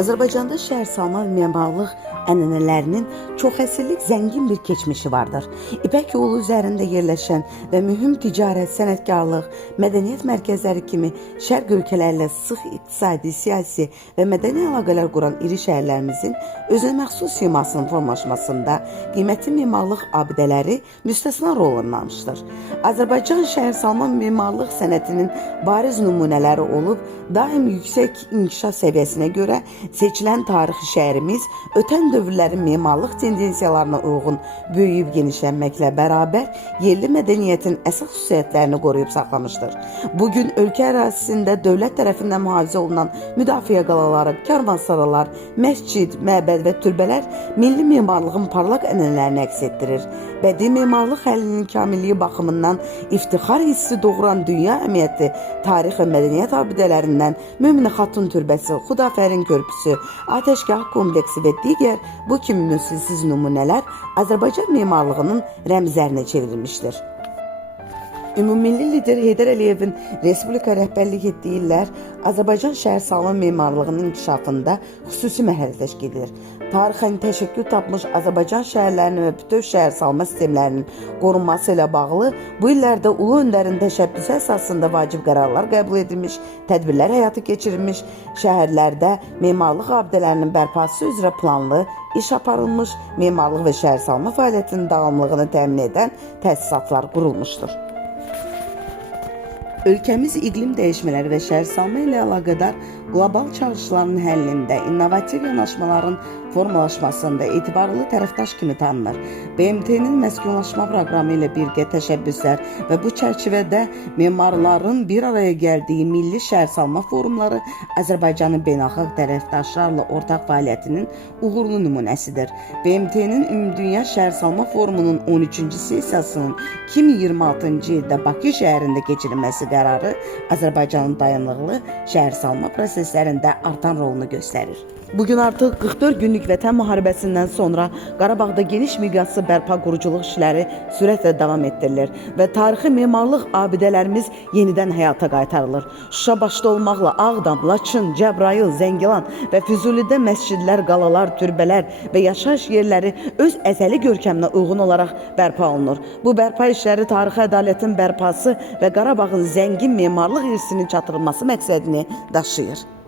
Azərbaycanda şəhərsalma və memarlıq ənənələrinin çoxəsrlik zəngin bir keçmişi vardır. İpək yolu üzərində yerləşən və mühüm ticarət, sənətkarlıq, mədəniyyət mərkəzləri kimi şərq ölkələrlə sıx iqtisadi, siyasi və mədəni əlaqələr quran iri şəhərlərimizin özünə məxsus simasının formalaşmasında qiymətli memarlıq abidələri müstəsna rol oynamışdır. Azərbaycan şəhərsalma memarlıq sənətinin bariz nümunələri olub, daim yüksək inkişaf səviyyəsinə görə seçilən tarixi şəhərimiz ötən dövrlərin memarlıq tendensiyalarına uyğun böyüyüb genişlənməklə bərabər yerli mədəniyyətin əsas xüsusiyyətlərini qoruyub saxlamışdır. Bugün ölkə ərazisində dövlət tərəfindən mühafizə olunan müdafiə qalaları, karvansaralar, məscid, məbəd və türbələr milli memarlığın parlaq ənənələrini əks etdirir. Bədii memarlıq həllinin kamilliyi baxımından iftixar hissi doğuran dünya əhəmiyyətli tarix və mədəniyyət abidələrindən Möminə Xatun türbəsi, Xudafərin körpüsü, Ateşgah kompleksi və digər bu kimi misilsiz nümunələr Azərbaycan memarlığının rəmzlərinə çevrilmişdir. Ümumilli lider Heydər Əliyevin Respublika rəhbərlik etdiyi illər Azərbaycan şəhərsalma memarlığının inkişafında xüsusi mərhələ təşkil edir. Tarixən təşəkkül tapmış Azərbaycan şəhərlərinin və bütöv şəhərsalma sistemlərinin qorunması ilə bağlı bu illərdə Ulu Öndərin təşəbbüsü əsasında vacib qərarlar qəbul edilmiş, tədbirlər həyata keçirilmiş, şəhərlərdə memarlıq abidələrinin bərpası üzrə planlı iş aparılmış, memarlıq və şəhərsalma fəaliyyətinin davamlılığını təmin edən təsisatlar qurulmuşdur. Ölkəmiz iqlim dəyişmələri və şəhərsalma ilə əlaqədar qlobal çağırışların həllində, innovativ yanaşmaların formalaşmasında etibarlı tərəfdaş kimi tanınır. BMT-nin məskunlaşma proqramı ilə birgə təşəbbüslər və bu çərçivədə memarların bir araya gəldiyi milli şəhərsalma forumları Azərbaycanın beynəlxalq tərəfdaşlarla ortaq fəaliyyətinin uğurlu nümunəsidir. BMT-nin Ümumdünya Şəhərsalma Forumunun 13-cü sessiyasının 2026-cı ildə Bakı şəhərində keçirilməsi qərarı Azərbaycanın dayanıqlı şəhərsalma proseslərində artan rolunu göstərir. Bugün artıq 44 günlük Vətən müharibəsindən sonra Qarabağda geniş miqyaslı bərpa quruculuq işləri sürətlə davam etdirilir və tarixi memarlıq abidələrimiz yenidən həyata qaytarılır. Şuşa başda olmaqla Ağdam, Laçın, Cəbrayıl, Zəngilan və Füzulidə məscidlər, qalalar, türbələr və yaşayış yerləri öz əzəli görkəminə uyğun olaraq bərpa olunur. Bu bərpa işləri tarixi ədalətin bərpası və Qarabağın zəngin memarlıq irsinin çatdırılması məqsədini daşıyır.